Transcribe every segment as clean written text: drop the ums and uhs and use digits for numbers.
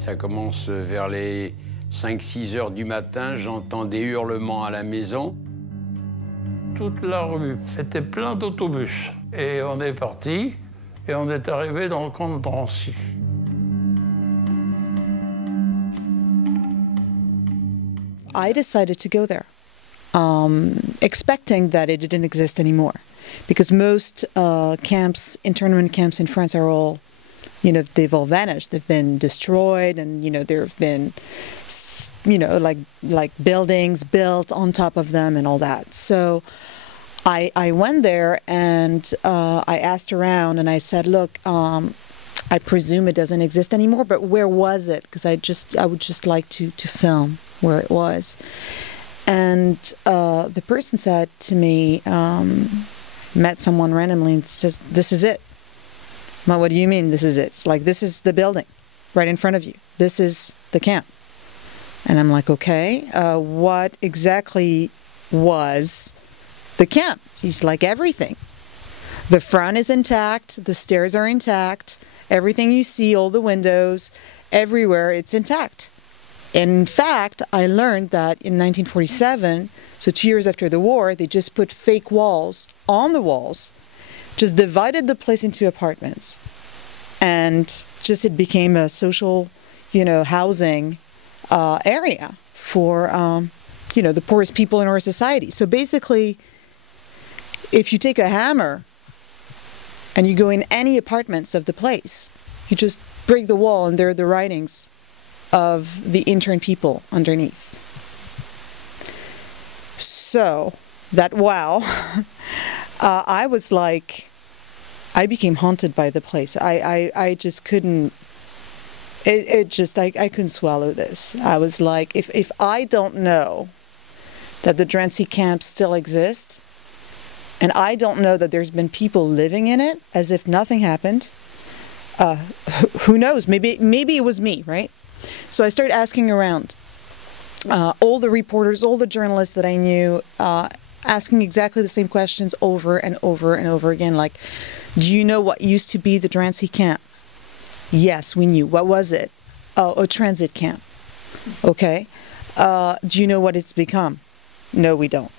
Ça commence vers les 5-6 heures du matin, j'entends des hurlements à la maison. Toute la rue était plein d'autobus. Et on est parti, et on est arrivé dans le camp de Drancy. I decided to go there, expecting that it didn't exist anymore. Because most camps, internment camps in France are all, you know, they've all vanished. They've been destroyed, and, you know, there have been, you know, like buildings built on top of them and all that. So I went there and I asked around and I said, look, I presume it doesn't exist anymore, but where was it? Because I would just like to film where it was. And the person said to me, met someone randomly and says, this is it. Well, what do you mean this is it? It's like, this is the building right in front of you. This is the camp. And I'm like, okay, what exactly was the camp? He's like, everything. The front is intact, the stairs are intact, everything you see, all the windows, everywhere, it's intact. In fact, I learned that in 1947, so 2 years after the war, they just put fake walls on the walls, just divided the place into apartments, and just it became a social, you know, housing area for, you know, the poorest people in our society. So basically, if you take a hammer and you go in any apartments of the place, you just break the wall and there are the writings of the intern people underneath. So, that wow, I was like, I became haunted by the place. I just couldn't, I couldn't swallow this. I was like, if I don't know that the Drancy camp still exists, and I don't know that there's been people living in it as if nothing happened, who knows, maybe it was me, right? So I started asking around, all the reporters, all the journalists that I knew, asking exactly the same questions over and over and over again, like, do you know what used to be the Drancy camp? Yes, we knew. What was it? Oh, a transit camp. Okay. Do you know what it's become? No, we don't.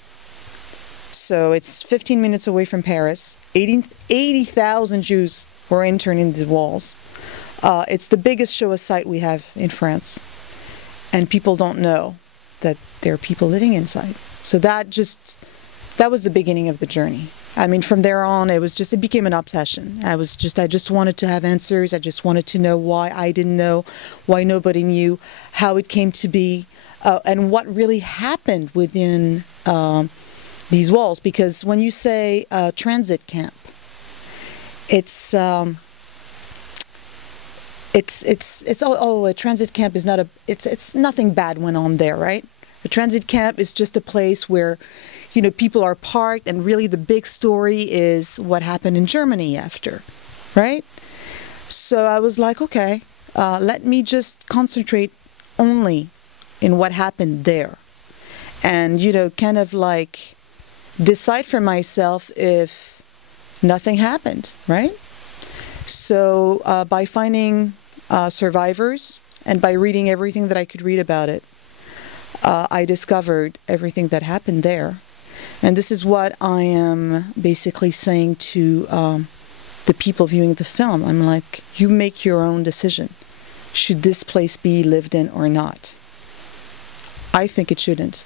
So it's 15 minutes away from Paris. 80,000 Jews were interned in these walls. It's the biggest show of sight we have in France. And people don't know that there are people living inside. So that was the beginning of the journey. I mean, from there on, it became an obsession. I just wanted to have answers. I just wanted to know why I didn't know, why nobody knew, how it came to be, and what really happened within these walls. Because when you say transit camp, it's a transit camp is not it's nothing bad went on there, right? A transit camp is just a place where, you know, people are parked, and really the big story is what happened in Germany after, right? So I was like, okay, let me just concentrate only in what happened there, and, you know, kind of like decide for myself if nothing happened, right? So by finding survivors and by reading everything that I could read about it, I discovered everything that happened there. And this is what I am basically saying to the people viewing the film. I'm like, you make your own decision. Should this place be lived in or not? I think it shouldn't.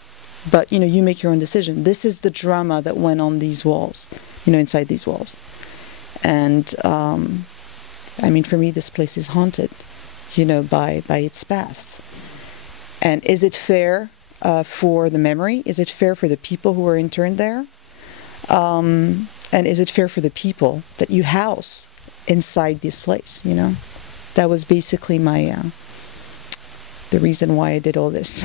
But, you know, you make your own decision. This is the drama that went on these walls, you know, inside these walls. And, I mean, for me, this place is haunted, you know, by its past. And is it fair for the memory? Is it fair for the people who are interned there? And is it fair for the people that you house inside this place, you know? That was basically my, the reason why I did all this.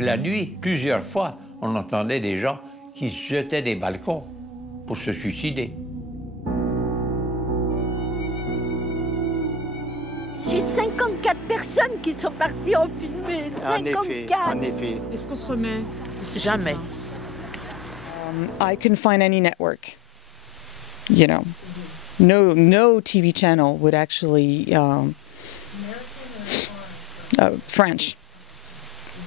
La nuit, plusieurs fois, on entendait des gens qui se jetaient des balcons pour se suicider. J'ai 54 personnes qui sont parties en fumée. 54. En effet. Est-ce qu'on se remet? Jamais. I couldn't find any network, you know. no TV channel would actually French.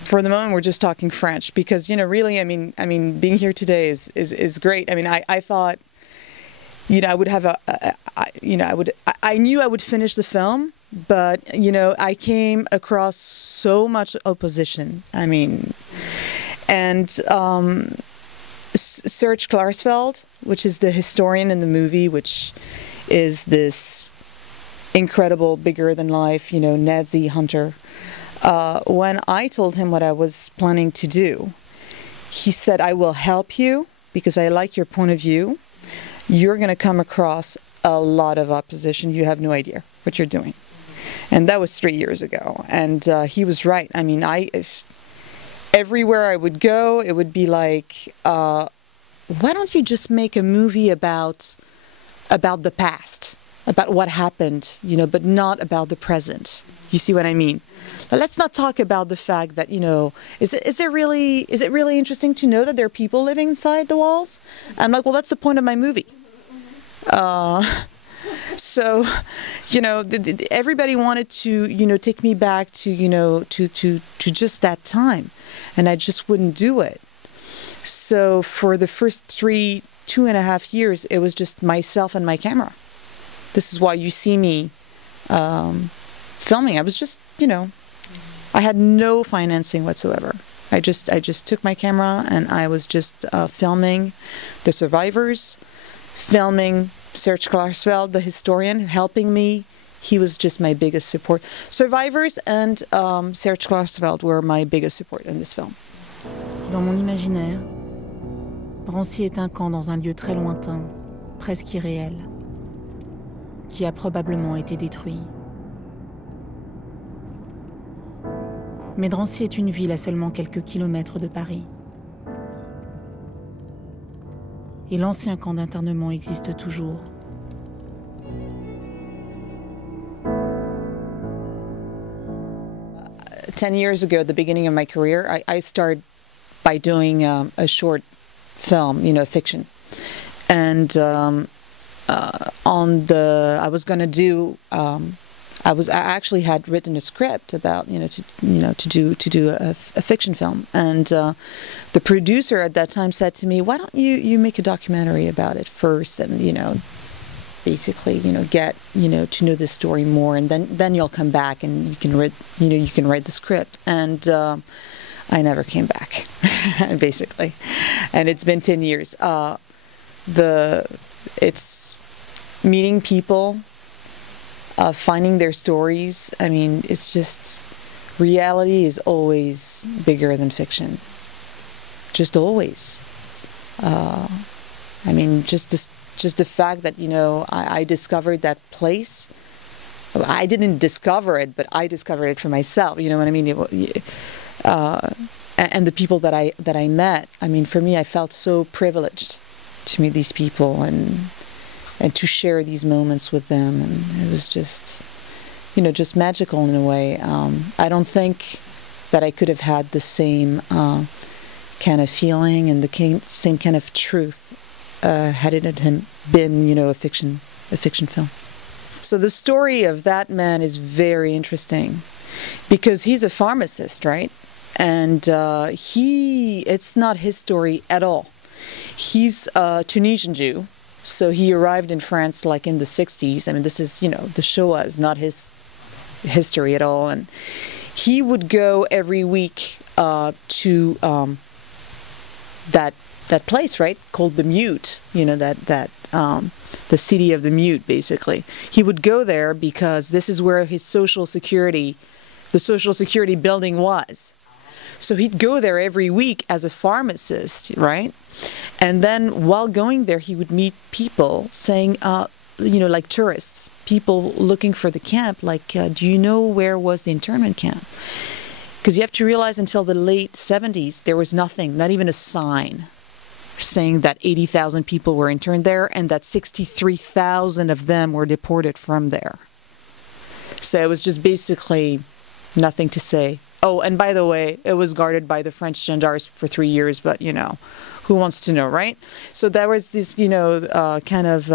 For the moment, we're just talking French because, you know, really, I mean, being here today is great. I mean, I thought, you know, I would have I knew I would finish the film, but, you know, I came across so much opposition. I mean, and Serge Klarsfeld, which is the historian in the movie, which is this incredible, bigger-than-life, you know, Nazi hunter. When I told him what I was planning to do, he said, I will help you because I like your point of view. You're going to come across a lot of opposition. You have no idea what you're doing. And that was 3 years ago. And he was right. I mean, everywhere I would go, it would be like, why don't you just make a movie about the past, about what happened, you know, but not about the present. You see what I mean? But let's not talk about the fact that, you know, is it really interesting to know that there are people living inside the walls? I'm like, well, that's the point of my movie. So, you know, everybody wanted to, you know, take me back to, you know, to just that time, and I just wouldn't do it. So for the first 2.5 years, it was just myself and my camera. This is why you see me filming. I was just, you know, I had no financing whatsoever. I just took my camera and I was just filming the survivors, filming Serge Klarsfeld, the historian, helping me. He was just my biggest support. Survivors and Serge Klarsfeld were my biggest support in this film. Dans mon imaginaire, Drancy est un camp dans un lieu très lointain, presque irréel, qui a probablement été détruit. Mais Drancy est une ville à seulement quelques kilomètres de Paris. Et l'ancien camp d'internement existe toujours. 10 years ago, at the beginning of my career, I started by doing a short film, you know, fiction. And I was going to do, I actually had written a script about, to do a fiction film. And the producer at that time said to me, why don't you make a documentary about it first, and, you know, basically, you know, get, you know, to know the story more, and then you'll come back and you can read, you know, you can write the script. And I never came back, basically. And it's been 10 years. It's meeting people, finding their stories. I mean, it's just, reality is always bigger than fiction. Just always. I mean, just the fact that, you know, I discovered that place. I didn't discover it, but I discovered it for myself. You know what I mean? And the people that I met. I mean, for me, I felt so privileged to meet these people and to share these moments with them. And it was just, you know, just magical in a way. I don't think that I could have had the same kind of feeling and the same kind of truth had it been, you know, a fiction film. So the story of that man is very interesting because he's a pharmacist, right? And it's not his story at all. He's a Tunisian Jew, so he arrived in France like in the 60s. I mean, this is, you know, the Shoah is not his history at all. And he would go every week to that place, right, called the Mute, you know, the city of the Mute, basically. He would go there because this is where his the Social Security building was. So he'd go there every week as a pharmacist, right? And then while going there, he would meet people saying, you know, like tourists, people looking for the camp, like, do you know where was the internment camp? Because you have to realize until the late 70s, there was nothing, not even a sign, saying that 80,000 people were interned there and that 63,000 of them were deported from there. So it was just basically nothing to say. Oh, and by the way, it was guarded by the French gendarmes for 3 years, but, you know, who wants to know, right? So there was this, you know, kind of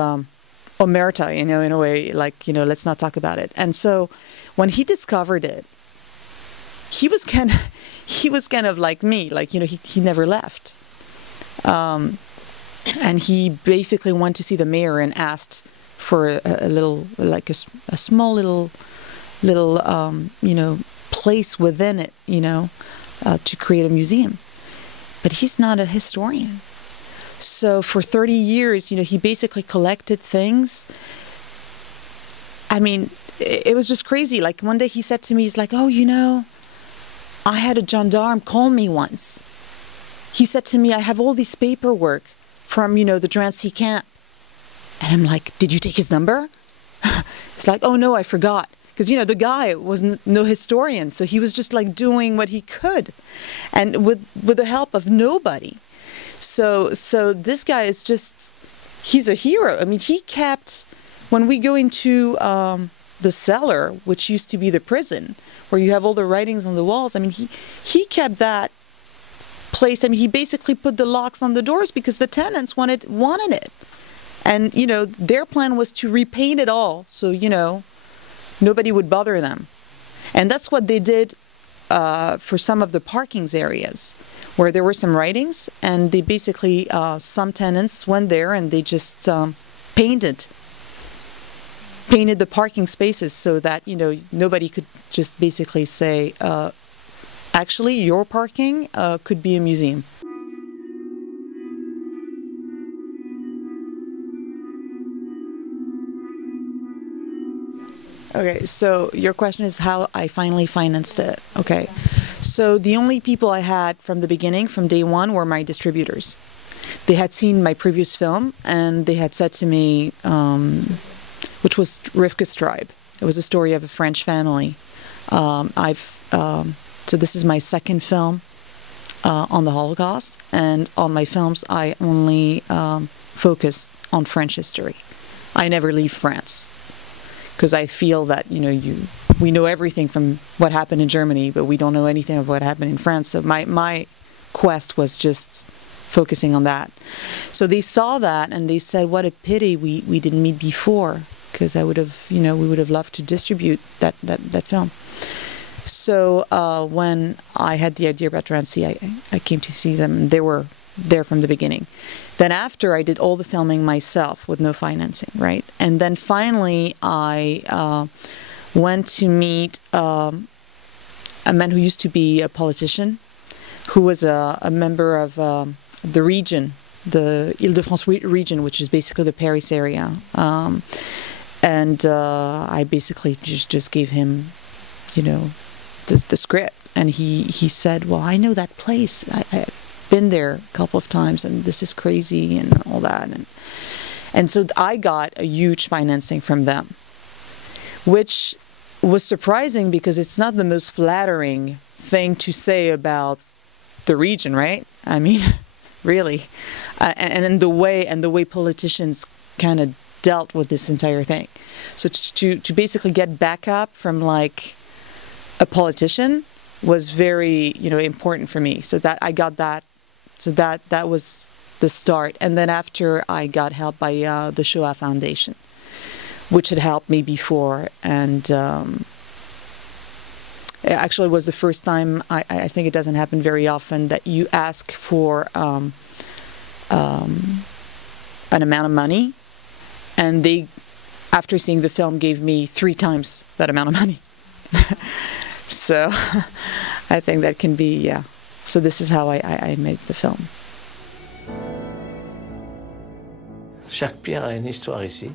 omerta, in a way, like, let's not talk about it. And so when he discovered it, he was kind of like me, like, he never left. And he basically went to see the mayor and asked for a little, like a small little, place within it, to create a museum. But he's not a historian. So for 30 years, he basically collected things. I mean, it was just crazy. Like one day he said to me, he's like, oh, I had a gendarme call me once. He said to me, I have all this paperwork from, the Drancy camp. And I'm like, did you take his number? It's like, oh no, I forgot. Because, the guy was no historian, so he was just like doing what he could. And with the help of nobody. So this guy is just, he's a hero. I mean, he kept, when we go into the cellar, which used to be the prison, where you have all the writings on the walls, I mean, he kept that place. I mean, he basically put the locks on the doors because the tenants wanted it. And, their plan was to repaint it all, so, nobody would bother them. And that's what they did for some of the parkings areas, where there were some writings, and they basically, some tenants went there and they just painted the parking spaces so that, nobody could just basically say, actually, your parking could be a museum. Okay, so your question is how I finally financed it. Okay, so the only people I had from the beginning, from day one, were my distributors. They had seen my previous film, and they had said to me, which was Rivka's Tribe. It was a story of a French family. So this is my second film on the Holocaust, and on my films I only focus on French history. I never leave France, because I feel that, we know everything from what happened in Germany, but we don't know anything of what happened in France. So my quest was just focusing on that. So they saw that and they said, what a pity we didn't meet before, because I would have, we would have loved to distribute that film. So when I had the idea about Drancy, I came to see them. They were there from the beginning. Then after, I did all the filming myself with no financing, right? And then finally, I went to meet a man who used to be a politician, who was a member of the region, the Ile-de-France region, which is basically the Paris area. And I basically just gave him, the script. And he said, well, I know that place. I've been there a couple of times, and this is crazy and all that. And so I got a huge financing from them, which was surprising because it's not the most flattering thing to say about the region, right? I mean, really. And the way politicians kind of dealt with this entire thing. So to basically get backup from like a politician was very, important for me. So that I got that. So that was the start. And then after, I got help by the Shoah Foundation, which had helped me before. And actually, it was the first time, I think it doesn't happen very often, that you ask for an amount of money, and they, after seeing the film, gave me 3 times that amount of money. So I think that can be, yeah. So this is how I made the film. Chaque pierre a une histoire ici.